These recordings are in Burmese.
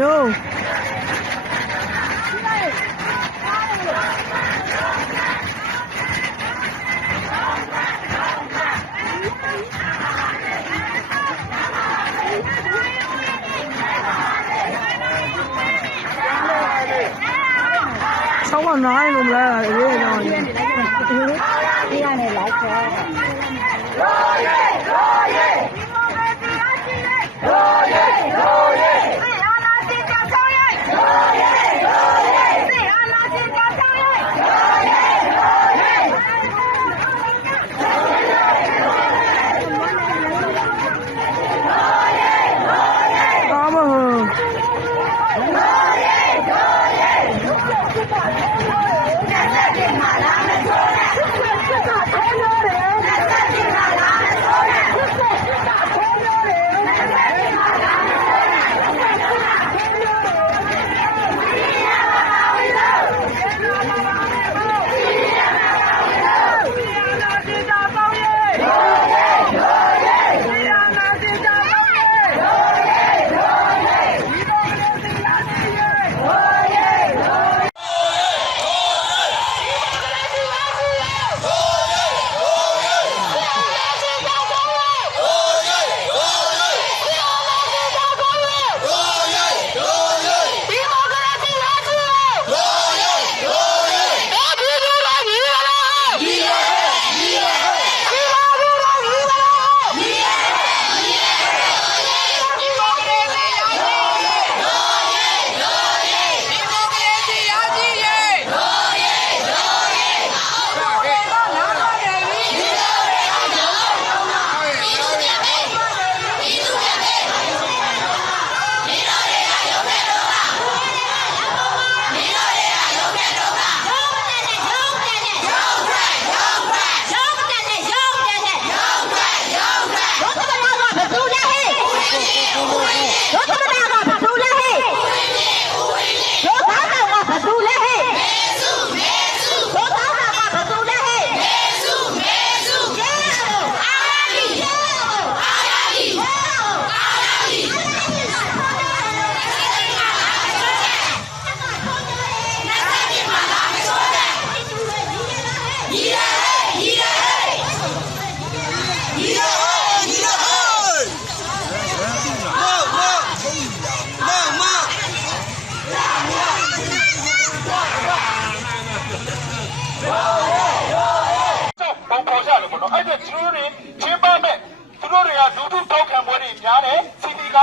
ရိုးဆောင်းမနားလို့မလားရိုးရောင်း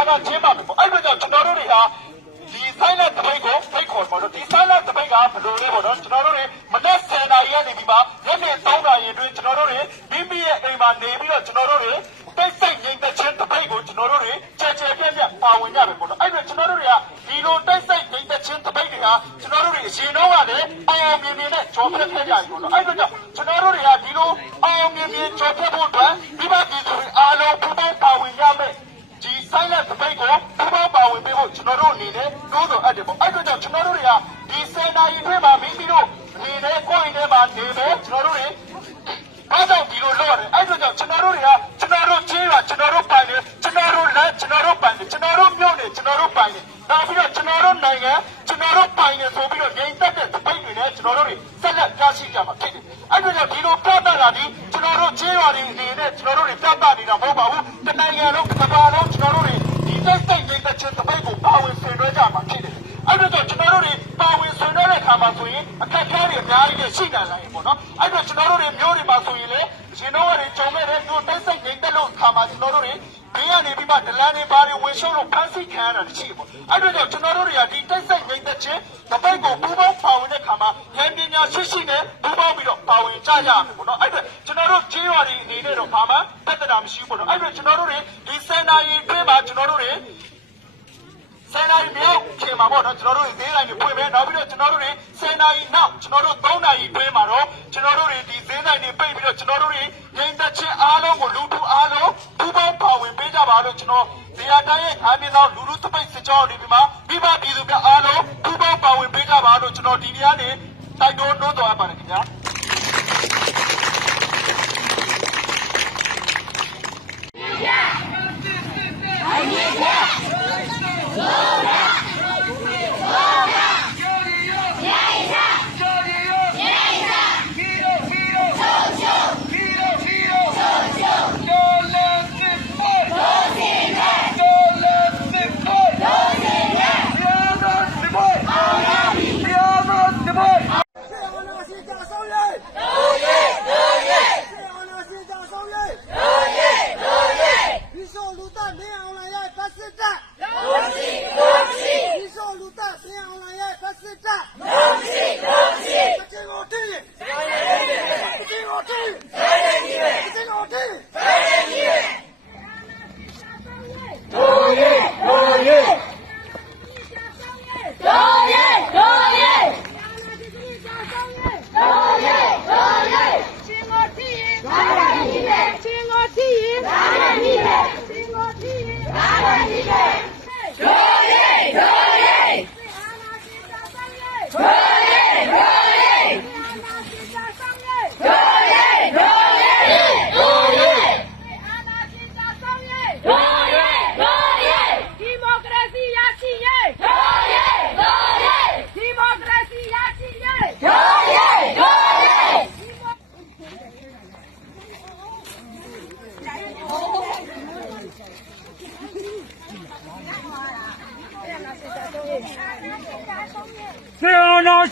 ကားကချင်းပမယ်ပေါ့အဲ့ဒါကြောင့်ကျွန်တော်တို့တွေကဒီဆိုင်လက်တပိတ်ကိုဖိတ်ခေါ်ပေါ့နော်ဒီဆိုင်လက်တပိတ်ကဘယ်လိုလဲပေါ့နော်ကျွန်တော်တို့တွေမနက်10နာရီကနေပြီးမှညနေ3နာရီအတွင်းကျွန်တော်တို့တွေမိမိရဲ့အိမ်မှာနေပြီးတော့ကျွန်တော်တို့တွေတိတ်ဆိတ်ငြိမ်သက်ခြင်းတပိတ်ကိုကျွန်တော်တို့တွေကြဲကြဲပြန့်ပြန့်ပါဝင်ကြတယ်ပေါ့နော်အဲ့ဒါကျွန်တော်တို့တွေကဒီလိုတိတ်ဆိတ်ငြိမ်သက်ခြင်းတပိတ်တွေကကျွန်တော်တို့တွေအရင်တော့ကလည်းအောင်မြင်မြင်နဲ့ကြော်ဖက်ခဲ့ကြပြီပေါ့နော်အဲ့ဒါကြောင့်ကျွန်တော်တို့တွေကဒီလိုအောင်မြင်မြင်ကြော်ဖက်ဖို့အတွက် တော်တို့ပိုင်တယ်ဒါပြီးတော့ကျွန်တော်တို့နိုင်ငံကျွန်တော်တို့ပိုင်တယ်ဆိုပြီးတော့ငြိမ်သက်တဲ့တပိတ်တွေနဲ့ကျွန်တော်တို့တွေဆက်လက်ကြားရှိကြမှာဖြစ်တယ်အဲ့ဒါကြောင့်ဒီလိုပြသတာဒီကျွန်တော်တို့ချင်းရတွေအနေနဲ့ကျွန်တော်တို့တွေပြသနေတာမဟုတ်ပါဘူးတနိုင်ငံလုံးတစ်ပါလုံးကျွန်တော်တို့တွေဒီစိတ်စိတ်ငြိမ်သက်ခြင်းတပိတ်ကိုပါဝင်ဆင်နွှဲကြမှာဖြစ်တယ်အဲ့ဒါကြောင့်ကျွန်တော်တို့တွေပါဝင်ဆင်နွှဲတဲ့အခါမှာဆိုရင်အခက်အခဲတွေအများကြီးရှိနေနိုင်ပေါ့နော်အဲ့ဒါကျွန်တော်တို့တွေမျိုးတွေမှာဆိုရင်လေရှင်တော်တွေကြုံခဲ့တဲ့သူတိုက်စိတ်ငြိမ်သက်လို့အခါမှာကျွန်တော်တို့တွေဘေးကနေပြီး မှဒလန်တွေဘာတွေဝင်ရှုံးလို့ဖမ်းဆီးခံရတာတချိပေါ့အဲ့ဒါကြောင့်ကျွန်တော်တို့တွေကဒီတိုက်စိတ်ငြိမ်သက်ခြင်းတပိတ်ကိုပူပေါင်းပါဝင်တဲ့အခါမှာဉာဏ်ပညာရှိရှိနဲ့ပူပေါင်းပြီးတော့ပါဝင်ကြရမယ်ပေါ့နော်အဲ့ဒါကျွန်တော်တို့ကြေးရွာတွေအနေနဲ့တော့ဘာမှတက်တာမရှိဘူးပေါ့နော်အဲ့ဒါကျွန်တော်တို့တွေဒီစင်နာရီအတွင်းမှာကျွန်တော်တို့တွေ စင်နာရီမြောက်ချိန်မှာပေါ့နော်ကျွန်တော်တို့ဈေးတိုင်းတွေဖွင့်မယ်နောက်ပြီးတော့ကျွန်တော်တို့တွေစင်နာရီနောက်ကျွန်တော်တို့3နာရီတွင်းမှာတော့ကျွန်တော်တို့တွေဒီဈေးတိုင်းတွေပိတ်ပြီးတော့ကျွန်တော်တို့တွေငိမ့်သက်ချင်းအားလုံးကိုလူထုအားလုံးပူးပေါင်းပါဝင်ပေးကြပါလို့ကျွန်တော်ဇေယျတိုင်းရဲ့အားပြင်းသောလူထုသပိတ်စစ်ကြောနေပြီးမှမိဘပြည်သူများအားလုံးပူးပေါင်းပါဝင်ပေးကြပါလို့ကျွန်တော်ဒီနေ့ကနေတိုက်တွန်းနှိုးတော်ရပါတယ်ခင်ဗျာ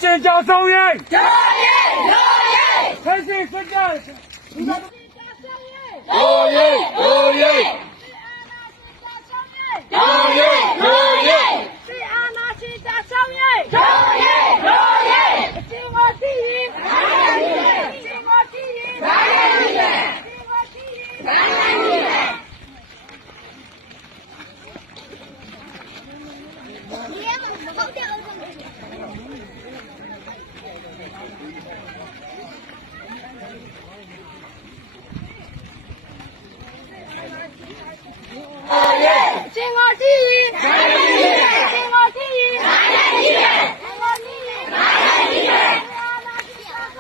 坚强，中央，中央，中，开，Gracias.